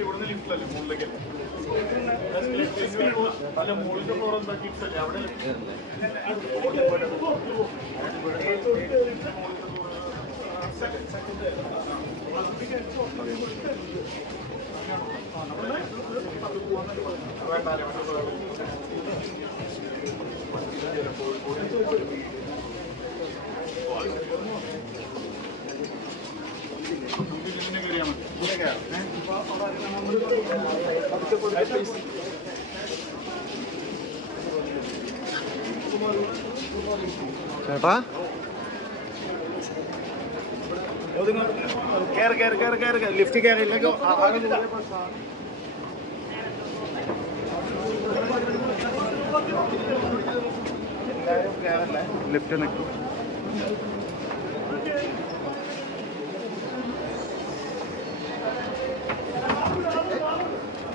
ഇവിടുന്ന് ലിഫ്റ്റ് അല്ലേ മുകളിലേക്കല്ലേ അല്ല മുകളിലത്തെ ഫ്ലോർ അവിടെ ചേട്ടാ കയറി കയറി കയറി കയറി ലിഫ്റ്റ് കയറിയില്ലെങ്കിൽ ലിഫ്റ്റ് നിൽക്കും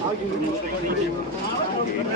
아, 이거